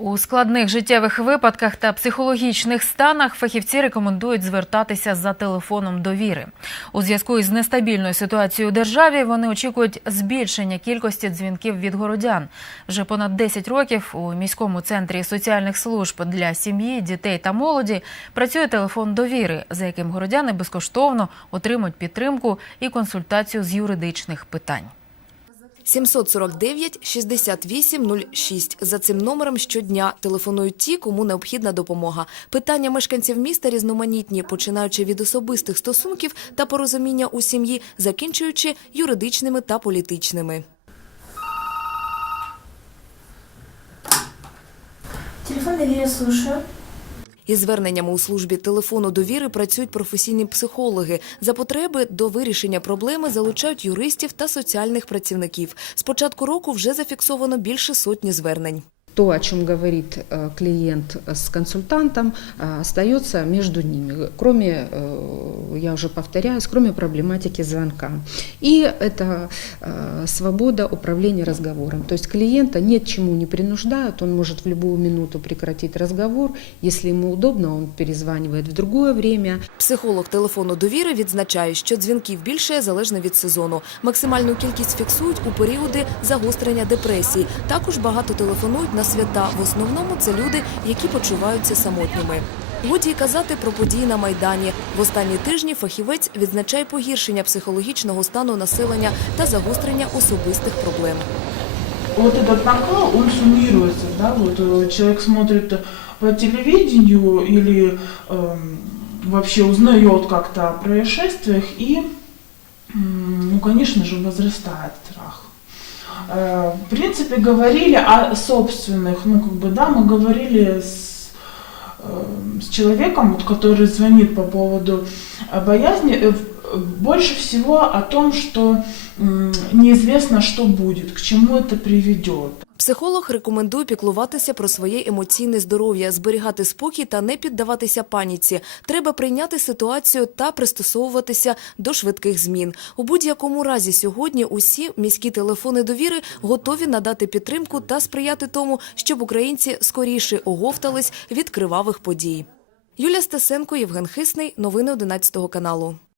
У складних життєвих випадках та психологічних станах фахівці рекомендують звертатися за телефоном довіри. У зв'язку із нестабільною ситуацією у державі вони очікують збільшення кількості дзвінків від городян. Вже понад 10 років у міському центрі соціальних служб для сім'ї, дітей та молоді працює телефон довіри, за яким городяни безкоштовно отримують підтримку і консультацію з юридичних питань. 749 68 06. За цим номером щодня телефонують ті, кому необхідна допомога. Питання мешканців міста різноманітні, починаючи від особистих стосунків та порозуміння у сім'ї, закінчуючи юридичними та політичними. Телефон доверия слушаю. Із зверненнями у службі телефону довіри працюють професійні психологи. За потреби до вирішення проблеми залучають юристів та соціальних працівників. З початку року вже зафіксовано більше сотні звернень. То, о чем говорит э, клиент с консультантом, э, остается между ними, кроме, э, я уже повторяюсь, кроме проблематики звонка. И это э, свобода управления разговором. То есть клиента ни чему не принуждают, он может в любую минуту прекратить разговор. Если ему удобно, он перезванивает в другое время. Психолог телефону довіри відзначає, що дзвінків більше залежно від сезону. Максимальну кількість фіксують у періоди загострення депресії. Також багато телефонують на свята. В основному це люди, які почуваються самотніми. Годі й казати про події на майдані. В останні тижні фахівець відзначає погіршення психологічного стану населення та загострення особистих проблем. вот этот накал, он суммируется, да, вот э, человек смотрит по телевидению или эм, вообще узнает как-то о происшествиях и, м, ну, конечно же, возрастает страх. Э, В принципе, говорили о собственных, ну, как бы, да, мы говорили с, э, с человеком, вот, который звонит по поводу э, боязни, э, больше всего о том, что неизвестно, что будет, к чему это приведет. Психолог рекомендує піклуватися про своє емоційне здоров'я, зберігати спокій та не піддаватися паніці. Треба прийняти ситуацію та пристосовуватися до швидких змін. У будь-якому разі сьогодні усі міські телефони довіри готові надати підтримку та сприяти тому, щоб українці скоріше оговтались від кривавих подій. Юлія Стасенко, Євген Хисний. Новини 11 каналу.